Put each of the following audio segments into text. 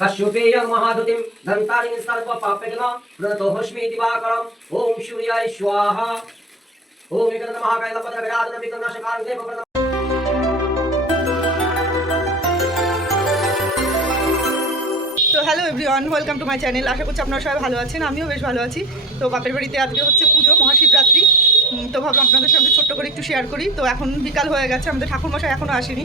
कश्यपेयं महादुतिं दन्तारिं सर्वपापैर्न प्रणतोऽस्मि दिवाकरम् ॐ सूर्याय स्वाहा ॐ एकदन्तमहाकायलपत्रविराजनं विघ्ननाशकाय देवव्रतं। তো hello everyone, welcome to my channel. আশা করছি আপনারা সবাই ভালো আছেন, আমিও বেশ ভালো আছি। তো বাপের বাড়িতে আজকে হচ্ছে পুজো, মহাশিবরাত্রি। তো ভাবলাম আপনাদের সঙ্গে ছোট্ট করে একটু শেয়ার করি। তো এখন বিকাল হয়ে গেছে, আমাদের ঠাকুরমশাই এখনও আসেনি।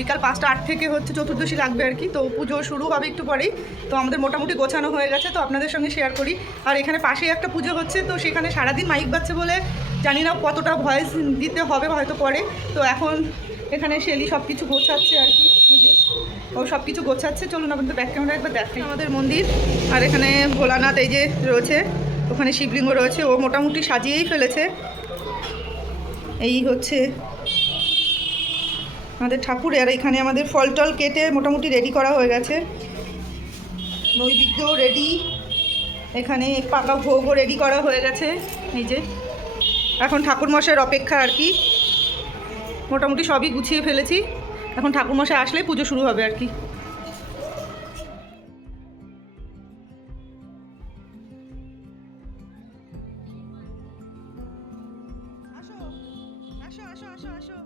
বিকাল 5টা 8 থেকে হচ্ছে চতুর্দশী লাগবে আর কি। তো পুজো শুরু হবে একটু পরেই। তো আমাদের মোটামুটি গোছানো হয়ে গেছে, তো আপনাদের সঙ্গে শেয়ার করি। আর এখানে পাশেই একটা পুজো হচ্ছে, তো সেখানে সারাদিন মাইক বাজছে বলে জানি না কতটা ভয়েস দিতে হবে হয়তো পরে। তো এখন এখানে শেলি সব কিছু গোছাচ্ছে আর কি, ও সব কিছু গোছাচ্ছে। চলুন আপনাদের ব্যাক ক্যামেরা একবার দেখাই। আমাদের মন্দির, আর এখানে ভোলানাথ এই যে রয়েছে, ওখানে শিবলিঙ্গ রয়েছে, ও মোটামুটি সাজিয়েই ফেলেছে। এই হচ্ছে আমাদের ঠাকুর। আর এখানে আমাদের ফল টল কেটে মোটামুটি রেডি করা হয়ে গেছে, নৈবেদ্য রেডি, এখানে পাকা ভোগও রেডি করা হয়ে গেছে। এই যে এখন ঠাকুরমশাইয়ের অপেক্ষা আর কি, মোটামুটি সবই গুছিয়ে ফেলেছি। এখন ঠাকুরমশাই আসলে পুজো শুরু হবে আর কি। আসো আসো আসো আসো।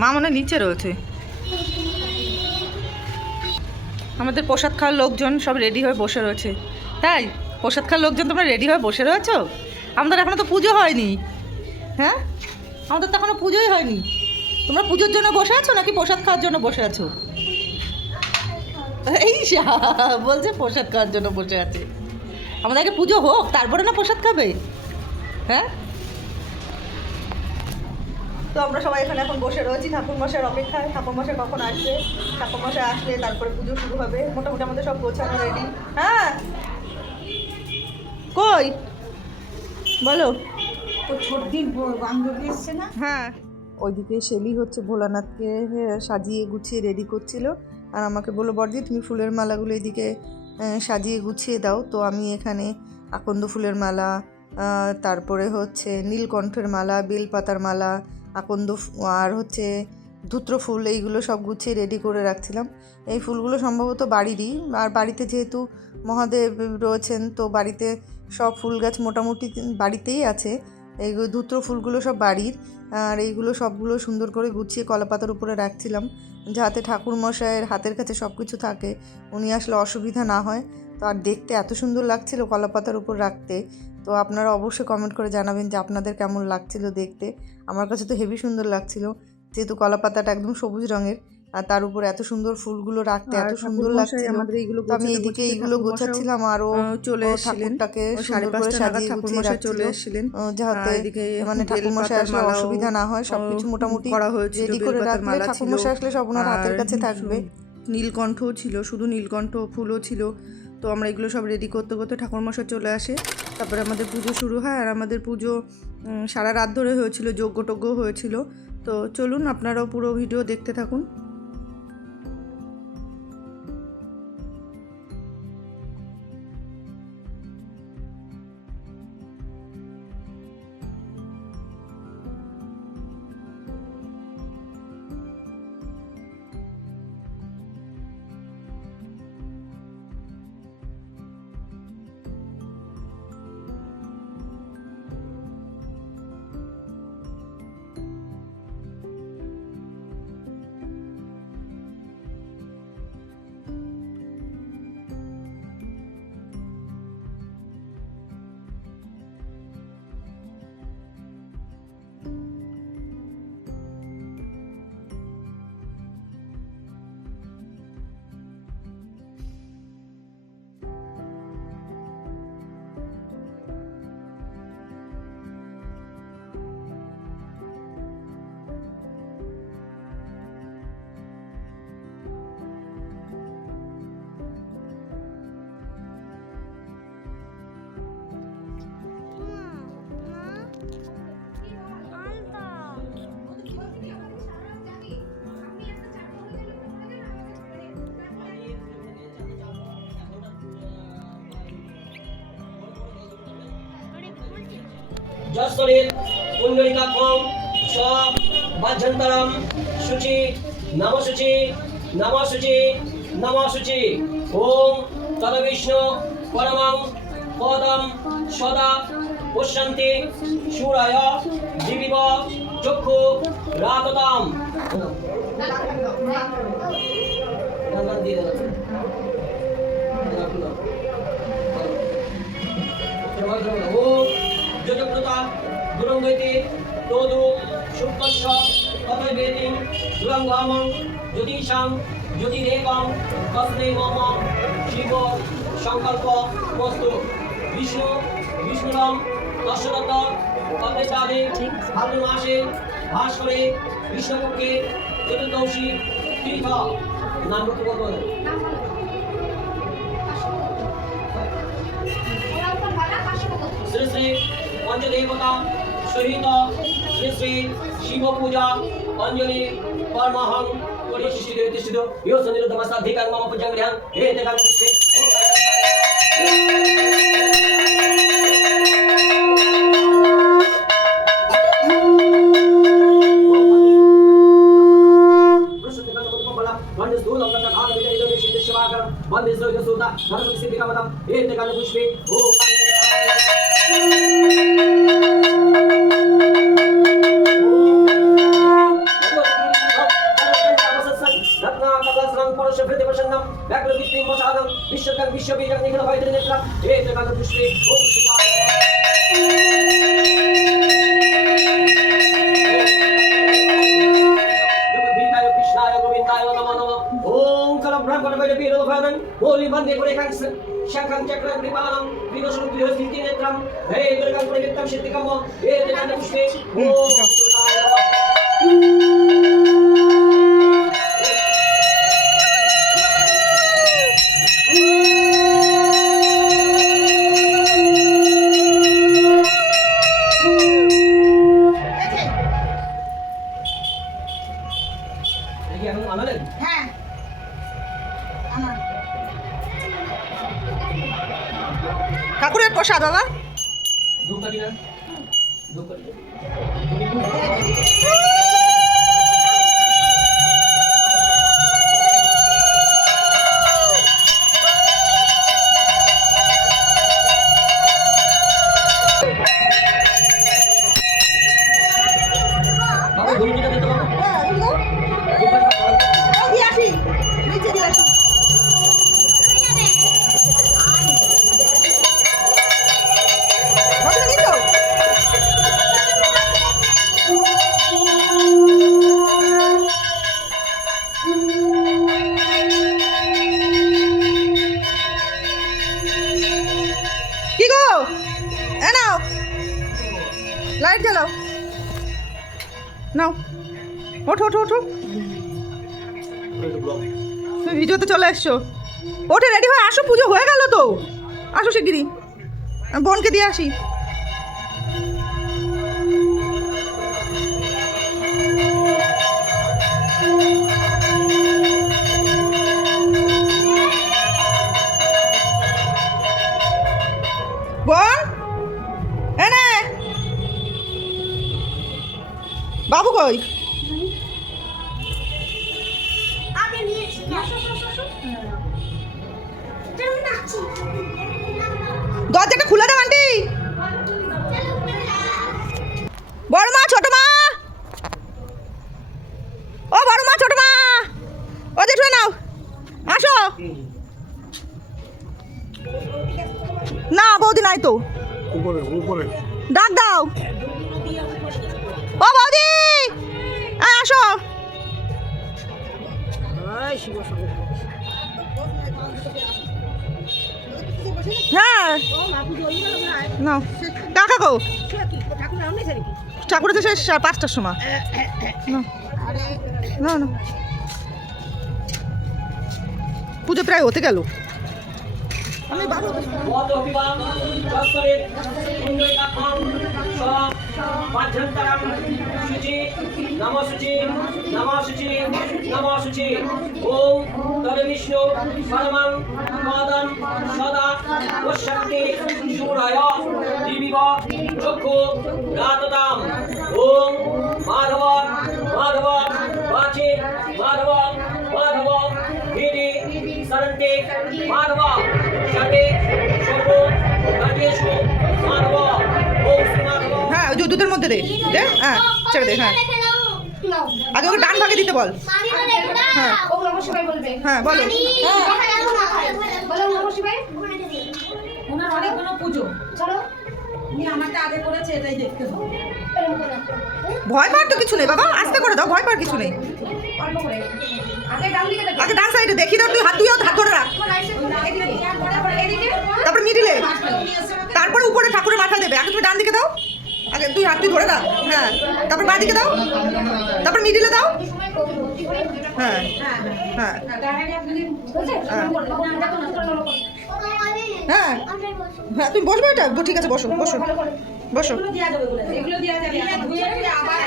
মা মনে নিচে রয়েছে। আমাদের প্রসাদ খাওয়ার লোকজন সব রেডি হয়ে বসে রয়েছে। তাই প্রসাদ খাওয়ার লোকজন তোমরা রেডি হয়ে বসে রয়েছো? আমাদের এখনও তো পুজো হয়নি। হ্যাঁ, আমাদের তো এখনও পুজোই হয়নি। তোমরা পুজোর জন্য বসে আছো নাকি প্রসাদ খাওয়ার জন্য বসে আছো? এই বলছে প্রসাদ খাওয়ার জন্য বসে আছে। আমাদেরকে পুজো হোক তারপরে না প্রসাদ খাবে। হ্যাঁ, তো আমরা সবাই এখানে এখন বসে রয়েছি ঠাকুরমশাইয়ের অপেক্ষায়। ঠাকুরমশাই কখন আসবে, ঠাকুরমশাই আসলে তারপরে পুজো শুরু হবে। মোটামুটি আমাদের সব গোছানো রেডি। হ্যাঁ, কই বলো। তো ছোটদিন বান্ধবী এসছে না। হ্যাঁ, ওইদিকে শেলি হচ্ছে ভোলানাথকে সাজিয়ে গুছিয়ে রেডি করছিল, আর আমাকে বললো বড়দি তুমি ফুলের মালাগুলো এইদিকে সাজিয়ে গুছিয়ে দাও। তো আমি এখানে আকন্দ ফুলের মালা, তারপরে হচ্ছে নীলকণ্ঠের মালা, বেলপাতার মালা, আকন্দ আর হচ্ছে ধূত্র ফুল, এইগুলো সব গুছিয়ে রেডি করে রাখছিলাম। এই ফুলগুলো সম্ভবত বাড়িরই, আর বাড়িতে যেহেতু মহাদেব রয়েছেন তো বাড়িতে সব ফুল গাছ মোটামুটি বাড়িতেই আছে। এইগুলো ধূত্র ফুলগুলো সব বাড়ির, আর এইগুলো সবগুলো সুন্দর করে গুছিয়ে কলাপাতার উপরে রাখছিলাম, যাতে ঠাকুরমশাইয়ের হাতের কাছে সব কিছু থাকে, উনি আসলে অসুবিধা না হয়। তো আর দেখতে এত সুন্দর লাগছিল কলাপাতার উপর রাখতে। তো আপনারা অবশ্যই কমেন্ট করে জানাবেন যে আপনাদের কেমন লাগছিল দেখতে। আমার কাছে তো হেভি সুন্দর লাগছিল, যেহেতু কলাপাতাটা একদম সবুজ রঙের, আর তার উপর এত সুন্দর ফুলগুলো রাখতে এত সুন্দর লাগছিল। তো আমি এইদিকে এইগুলো গোছাচ্ছিলাম, আরও চলে ঠাকুরটাকে সুন্দর করে সাজিয়ে গুছিয়ে চলে এসেছিলেন, যাতে মানে ঠাকুরমশাই আসলে অসুবিধা না হয়। সবকিছু মোটামুটি রেডি করে রাখলে ঠাকুরমশাই আসলে সব ওনার হাতের কাছে থাকবে। নীলকণ্ঠও ছিল, শুধু নীলকণ্ঠ ফুলও ছিল। তো আমরা এগুলো সব রেডি করতে করতে ঠাকুরমশাই চলে আসে, তারপরে আমাদের পুজো শুরু হয়। আর আমাদের পুজো সারা রাত ধরে হয়েছিল, যজ্ঞ হয়েছিল। তো চলুন আপনারাও পুরো ভিডিও দেখতে থাকুন। যশ্বরের পুণ্ডরিকাক্ষং স বাহ্যন্তরম শুচি নমশুচি নমশুচি নমশুচি। ওম তদবিষ্ণু পরমং পদম সদা পশ্যন্তি শূরায় জীবিব চক্ষু রাততাম। ওম যজপ্রতা দুরঙ্গৈতে তোদু সুপ্তস্য তথৈবেদিং দুরঙ্গমং জ্যোতিষাং জ্যোতিরেকং তস্মৈ মম শিব সংকল্প মস্তু। বিষ্ণু বিষ্ণুরম দশরথ অগ্নিসাদে ফাল্গুন মাসে ভাস্করে কৃষ্ণপক্ষে চতুর্দশী তীর্থ। নাম বলতে শ্রী শ্রী পঞ্চদেবতা সহিত শ্রী শ্রী শিব পূজা অঞ্জলি পরমহং পরিশিষ্টিত यो संनिरुद्धमस्ताधिकं मम पूजङ्ग्रहं हे देवं पुष्पे। विश्वकर्म विश्वबीजं निखिल भयद्र नेत्रं हे जगन्नाथ पुष्पे ओम शिवाय। जगद्गीताय कृष्णाय गोविन्दाय नमो नमः। ओम कलं ब्रह्मण वैरवीर भवनं होली वन्दे पुरेकं शंखं चक्रं कृपाणं विदुषं गृहस्थिति नेत्रं हे दुर्गं प्रवित्तं सिद्धिकं हे जगन्नाथ पुष्पे ओम शिवाय। হ্যাঁ আমার ঠাকুরের প্রসাদ বাবা। ধূপকাঠি না ধূপকাঠি বাবা ধূপকাঠিটা দিতে পারো। কি গো এ নাও লাইট জ্বালাও নাও ওঠো ওঠো ওঠো তুমি ভিডিওতে চলে এসছো ওঠে রেডি হয়ে আসো পুজো হয়ে গেল তো আসো শিগগিরই আমি বোনকে দিয়ে আসি বোন এনে বাবু কই দরজাটা খুলে দাও আন্টি বড় মা ছোট মা ও বড় মা ছোট মা ও দেখো নাও আসো না বৌদি নাই তো উপরে উপরে ডাক দাও ও বৌদি আসো হ্যাঁ না কাকা গো ঠাকুর তো শেষ 5টার সময় না না পুজো প্রায় হতে গেল আমি বাবু ओम तद विष्णु परमं সম্পাদন সদা পশ্যন্তে শূরায় দিবিব চক্ষু রাততাম ওম মাধব মাধব বাচে মাধব মাধব হৃদি সরন্তে মাধব ষটে ষট রাজেশু মাধব ওম শ্রী মাধব। হ্যাঁ ওই দুধের মধ্যে দে দে, হ্যাঁ ছেড়ে দে। হ্যাঁ আগে ওকে ডান ভাগে দিতে বল। হ্যাঁ হ্যাঁ বলো। ওনার অনেকগুলো পুজো, চলো উনি আমারটা আগে করেছে, এটাই দেখতে হবে। ভয় পাওয়ার তো কিছু নেই বাবা, আস্তে করে দাও, ভয় পাওয়ার কিছু নেই। অল্প করে আগে ডান দিকে দেখো, আগে ডান সাইডে দেখি দাও, তুই হাত ধুয়ে হাত ধরে রাখ, এদিকে তারপর মিডিলে, তারপরে উপরে ঠাকুরের মাথা দেবে। আগে তুমি ডান দিকে দাও, আগে তুই হাত ধরে রাখ। হ্যাঁ তারপর বাঁ দিকে দাও, তারপর মিডিলে দাও। হ্যাঁ হ্যাঁ হ্যাঁ হ্যাঁ তুমি বসবে, এটা ঠিক আছে, বসো বসো বসো। এগুলো দেওয়া যাবে আবার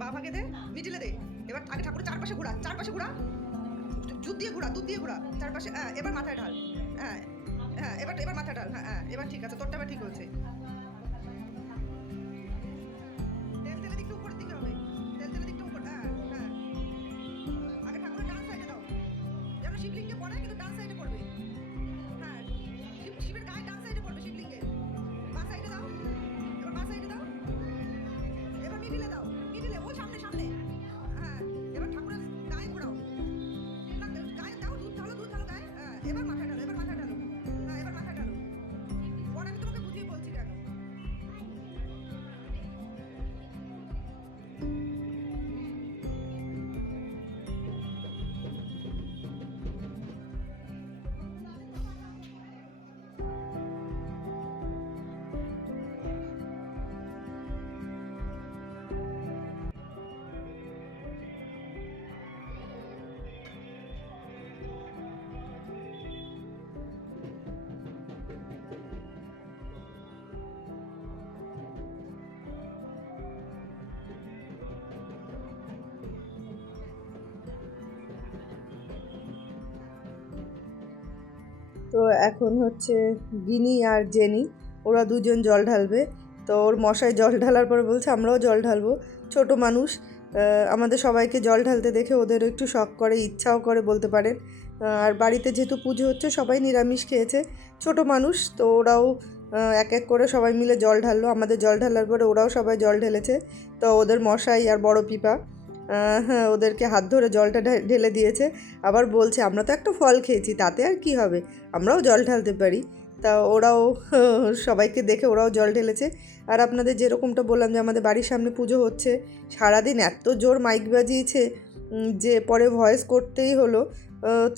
বাঁ ভাগে দে, মিডিলে দে। এবার আগে ঠাকুরের চারপাশে ঘোরা, চারপাশে ঘোরা, দুধ দিয়ে ঘোরা, দুধ দিয়ে ঘোরা চারপাশে। হ্যাঁ এবার মাথায় ঢাল। হ্যাঁ হ্যাঁ এবার এবার মাথায় ঢাল। হ্যাঁ হ্যাঁ এবার ঠিক আছে, তোরটা এবার ঠিক হয়েছে। তেল তেলের দিকটা উপরের দিকে হবে, তেল তেলের দিকটা উপর। হ্যাঁ হ্যাঁ আগে ঠাকুরের ডান সাইডে দাও, যেন শিবলিঙ্গে পড়ে কিন্তু ডান সাইডে পড়বে। হ্যাঁ শিবের গায়ে ডান সাইডে পড়বে, শিবলিঙ্গে বাঁ সাইডে দাও। এবার বাঁ সাইডে দাও, এবার মিডিলে দাও, মিডিলে ওই সামনে সামনে। হ্যাঁ এবার ঠাকুরের গায়ে ঘোরাও, না গায়ে দাও, দুধ ঢালো, দুধ ঢালো গায়ে। হ্যাঁ এবার মাথায় ঢালো, এবার মাথায় ঢালো। হ্যাঁ এবার মাথায় ঢালো। পরে আমি তোমাকে বুঝিয়ে বলছি কেন। তো এখন হচ্ছে গিনি আর জেনি, ওরা দুজন জল ঢালবে। তো ওর মশাই জল ঢালার পরে বলছে আমরাও জল ঢালবো। ছোট মানুষ, আমাদের সবাইকে জল ঢালতে দেখে ওদের একটু শখ করে, ইচ্ছাও করে বলতে পারেন। আর বাড়িতে যেহেতু পুজো হচ্ছে সবাই নিরামিষ খেয়েছে, ছোট মানুষ তো ওরাও এক এক করে সবাই মিলে জল ঢাললো। আমাদের জল ঢালার পরে ওরাও সবাই জল ঢেলেছে। তো ওদের মশাই আর বড় পিপা হ্যাঁ ওদেরকে হাত ধরে জলটা ঢেলে দিয়েছে। আবার বলছে আমরা তো একটা ফল খেয়েছি, তাতে আর কি হবে, আমরাও জল ঢালতে পারি। তা ওরাও সবাইকে দেখে ওরাও জল ঢেলেছে। আর আপনাদের যেরকমটা বললাম যে আমাদের বাড়ির সামনে পুজো হচ্ছে, সারাদিন এত জোর মাইক বাজিয়েছে যে পরে ভয়েস করতেই হলো,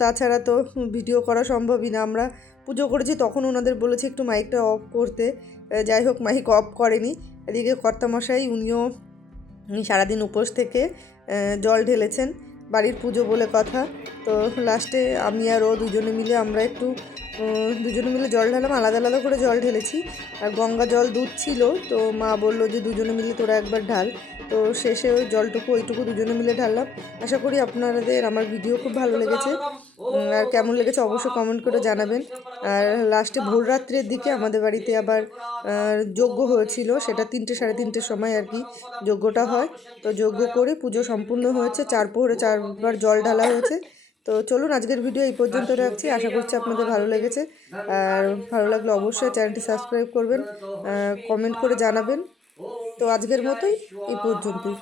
তাছাড়া তো ভিডিও করা সম্ভবই না। আমরা পুজো করেছি তখন ওনাদের বলেছি একটু মাইকটা অফ করতে, যাই হোক মাইক অফ করেনি। এদিকে কর্তামশাই উনিও সারাদিন উপোস থেকে জল ঢেলেছেন, বাড়ির পুজো বলে কথা। তো লাস্টে আমি আর ও দুজনে মিলে আমরা একটু দুজনে মিলে জল ঢালাম, আলাদা আলাদা করে জল ঢেলেছি। আর গঙ্গা জল দুধ ছিল, তো মা বললো যে দুজনে মিলে তোরা একবার ঢাল। তো শেষে ওই জলটুকু ওইটুকু দুজনে মিলে ঢাললাম। আশা করি আপনাদের আমার ভিডিও খুব ভালো লেগেছে, আর কেমন লেগেছে অবশ্যই কমেন্ট করে জানাবেন। আর লাস্টে ভোর রাত্রের দিকে আমাদের বাড়িতে আবার যজ্ঞ হয়েছিল, সেটা 3টে সাড়ে 3টের সময় আর কি যজ্ঞটা হয়। তো যজ্ঞ করে পুজো সম্পূর্ণ হয়েছে, 4 প্রহরে 4বার জল ঢালা হয়েছে। তো চলুন আজকের ভিডিও এই পর্যন্ত রাখছি, আশা করছি আপনাদের ভালো লেগেছে। আর ভালো লাগলে অবশ্যই চ্যানেলটি সাবস্ক্রাইব করবেন, কমেন্ট করে জানাবেন। তো আজকের মতোই এই পর্যন্তই।